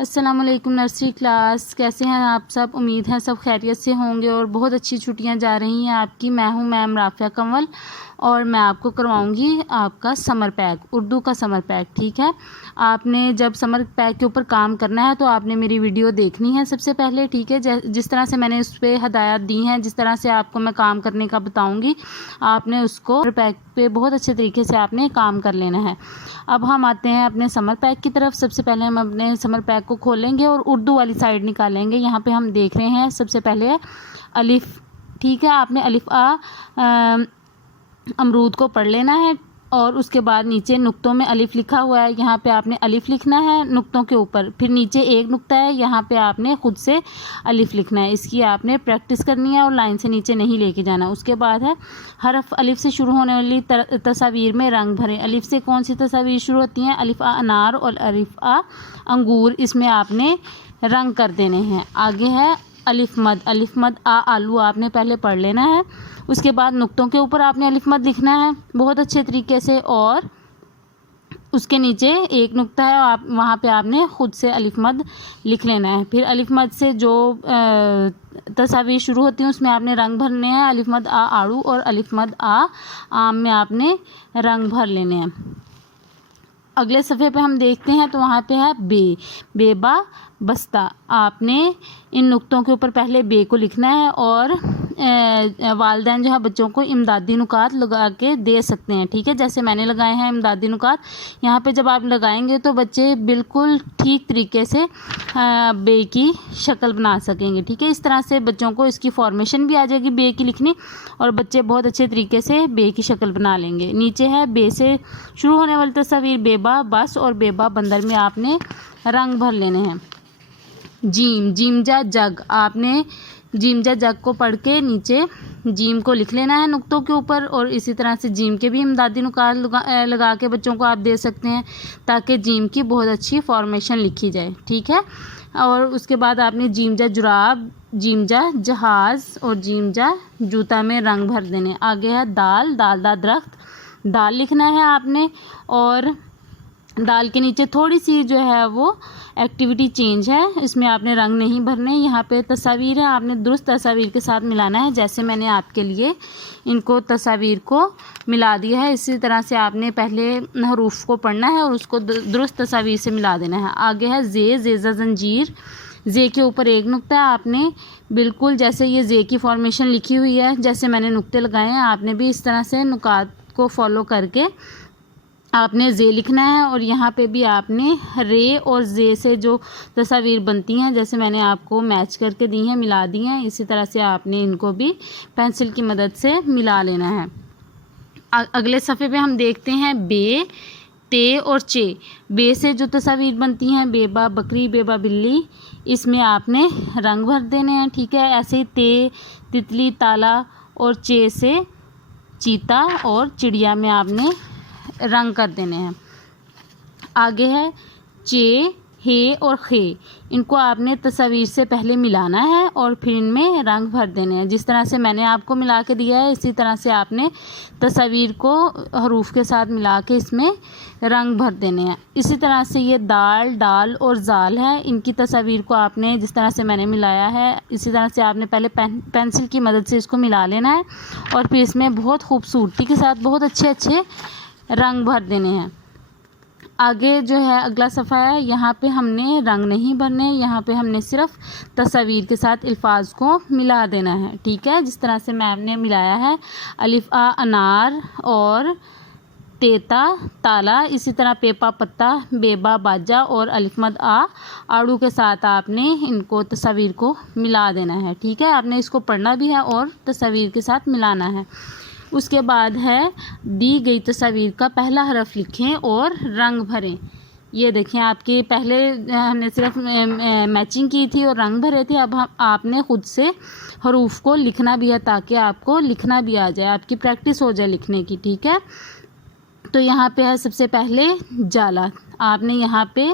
अस्सलामुअलैकुम nursery class, कैसे हैं आप सब। उम्मीद है सब खैरियत से होंगे और बहुत अच्छी छुट्टियां जा रही हैं आपकी। मैं हूं मैम राफिया कंवल और मैं आपको करवाऊंगी आपका समर पैक, उर्दू का समर पैक। ठीक है, आपने जब समर पैक के ऊपर काम करना है तो आपने मेरी वीडियो देखनी है सबसे पहले। ठीक है, जिस तरह से मैंने उस पर हदायत दी हैं, जिस तरह से आपको मैं काम करने का बताऊँगी, आपने उसको पैक पे बहुत अच्छे तरीके से आपने काम कर लेना है। अब हम आते हैं अपने समर पैक की तरफ। सबसे पहले हम अपने समर पैक को खोलेंगे और उर्दू वाली साइड निकालेंगे। यहाँ पे हम देख रहे हैं सबसे पहले है अलिफ। ठीक है, आपने अलिफ अमरूद को पढ़ लेना है और उसके बाद नीचे नुक्तों में अलिफ लिखा हुआ है, यहाँ पे आपने अलिफ लिखना है नुक्तों के ऊपर। फिर नीचे एक नुक्ता है, यहाँ पे आपने खुद से अलिफ लिखना है। इसकी आपने प्रैक्टिस करनी है और लाइन से नीचे नहीं लेके जाना। उसके बाद है हरफ अलिफ से शुरू होने वाली तस्वीर में रंग भरें। अलिफ से कौन सी तस्वीर शुरू होती हैं? अलिफ आ अनार और अलिफ आ अंगूर, इसमें आपने रंग कर देने हैं। आगे है अलिफ मद आ आलू, आपने पहले पढ़ लेना है। उसके बाद नुक्तों के ऊपर आपने अलिफ मद लिखना है बहुत अच्छे तरीके से और उसके नीचे एक नुक्ता है, आप वहाँ पे आपने खुद से अलिफ मद लिख लेना है। फिर अलिफ मद से जो तस्वीर शुरू होती हैं उसमें आपने रंग भरने हैं। अलिफ मद आ आड़ू और अलिफ मद आ आम में आपने रंग भर लेने हैं। अगले सफ़े पे हम देखते हैं तो वहाँ पे है बेबा बस्ता। आपने इन नुक्तों के ऊपर पहले बे को लिखना है और वालिदैन जो है बच्चों को इमदादी नुकात लगा के दे सकते हैं। ठीक है, जैसे मैंने लगाए हैं इमदादी नुकात। यहाँ पे जब आप लगाएंगे तो बच्चे बिल्कुल ठीक तरीके से बे की शक्ल बना सकेंगे। ठीक है, इस तरह से बच्चों को इसकी फॉर्मेशन भी आ जाएगी बे की लिखनी और बच्चे बहुत अच्छे तरीके से बे की शक्ल बना लेंगे। नीचे है बे से शुरू होने वाली तस्वीर बेबा बस और बेबा बंदर में आपने रंग भर लेने हैं। जीमजा जग, आपने जीमजा जग को पढ़ के नीचे जीम को लिख लेना है नुक्तों के ऊपर और इसी तरह से जीम के भी इमदादी नुकात लगा के बच्चों को आप दे सकते हैं ताकि जीम की बहुत अच्छी फॉर्मेशन लिखी जाए। ठीक है, और उसके बाद आपने जीमजा जुराब, जीमजा जहाज़ और जीमजा जूता में रंग भर देने। आगे है दाल दा दरख्त, दाल लिखना है आपने और दाल के नीचे थोड़ी सी जो है वो एक्टिविटी चेंज है, इसमें आपने रंग नहीं भरने। यहाँ पे तस्वीर है, आपने दुरुस्त तस्वीर के साथ मिलाना है। जैसे मैंने आपके लिए इनको तस्वीर को मिला दिया है, इसी तरह से आपने पहले हरूफ को पढ़ना है और उसको दुरुस्त तस्वीर से मिला देना है। आगे है जेज़ा जंजीर, जे के ऊपर एक नुक्ता है, आपने बिल्कुल जैसे ये जे की फॉर्मेशन लिखी हुई है जैसे मैंने नुक्ते लगाए हैं, आपने भी इस तरह से नुकात को फॉलो करके आपने जे लिखना है। और यहाँ पे भी आपने रे और जे से जो तस्वीर बनती हैं जैसे मैंने आपको मैच करके दी हैं, मिला दी हैं, इसी तरह से आपने इनको भी पेंसिल की मदद से मिला लेना है। अगले सफ़े पे हम देखते हैं बे ते और चे। बे से जो तस्वीर बनती हैं बेबा बकरी बेबा बिल्ली, इसमें आपने रंग भर देने हैं। ठीक है, ऐसे ही ते तितली ताला और चे से चीता और चिड़िया में आपने रंग कर देने हैं। आगे है चे हे और खे, इनको आपने तस्वीर से पहले मिलाना है और फिर इनमें रंग भर देने हैं। जिस तरह से मैंने आपको मिला के दिया है इसी तरह से आपने तस्वीर को हरूफ के साथ मिला के इसमें रंग भर देने हैं। इसी तरह से ये दाल डाल और जाल है, इनकी तस्वीर को आपने जिस तरह से मैंने मिलाया है इसी तरह से आपने पहले पेंसिल की मदद से इसको मिला लेना है और फिर इसमें बहुत खूबसूरती के साथ बहुत अच्छे रंग भर देने हैं। आगे जो है अगला सफ़ा है, यहाँ पे हमने रंग नहीं भरने, यहाँ पे हमने सिर्फ तस्वीर के साथ अल्फाज को मिला देना है। ठीक है, जिस तरह से मैंने मिलाया है अलिफ आ अनार और तेता ताला, इसी तरह पेपा पत्ता बेबा बाजा और अलिफ मद आ आड़ू के साथ आपने इनको तस्वीर को मिला देना है। ठीक है, आपने इसको पढ़ना भी है और तस्वीर के साथ मिलाना है। उसके बाद है दी गई तस्वीर का पहला हरफ लिखें और रंग भरें। ये देखें, आपके पहले हमने सिर्फ मैचिंग की थी और रंग भरे थे, अब आपने खुद से हरूफ को लिखना भी है ताकि आपको लिखना भी आ जाए, आपकी प्रैक्टिस हो जाए लिखने की। ठीक है, तो यहाँ पे है सबसे पहले जाला, आपने यहाँ पे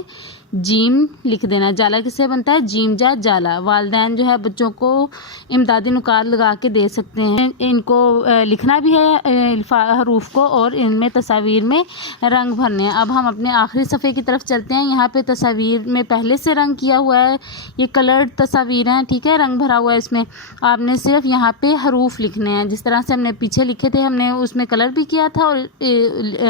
जीम लिख देना। जाला किससे बनता है? जीम जा जाला। वालिदैन जो है बच्चों को इमदादी नुकात लगा के दे सकते हैं। इनको लिखना भी है हरूफ को, और इनमें तस्वीर में रंग भरने हैं। अब हम अपने आखिरी सफ़े की तरफ चलते हैं। यहाँ पे तस्वीर में पहले से रंग किया हुआ है, ये कलर्ड तस्वीर हैं, ठीक है, रंग भरा हुआ है इसमें। आपने सिर्फ यहाँ पे हरूफ लिखने हैं, जिस तरह से हमने पीछे लिखे थे, हमने उसमें कलर भी किया था और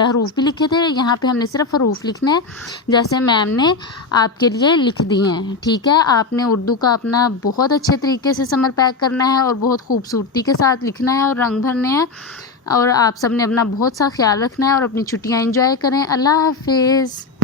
हरूफ भी लिखे थे। यहाँ पे हमने सिर्फ हरूफ लिखने हैं जैसे मैम ने आपके लिए लिख दिए हैं, ठीक है। आपने उर्दू का अपना बहुत अच्छे तरीके से समर पैक करना है और बहुत खूबसूरती के साथ लिखना है और रंग भरने हैं। और आप सब ने अपना बहुत सा ख्याल रखना है और अपनी छुट्टियां एंजॉय करें। अल्लाह हाफिज़।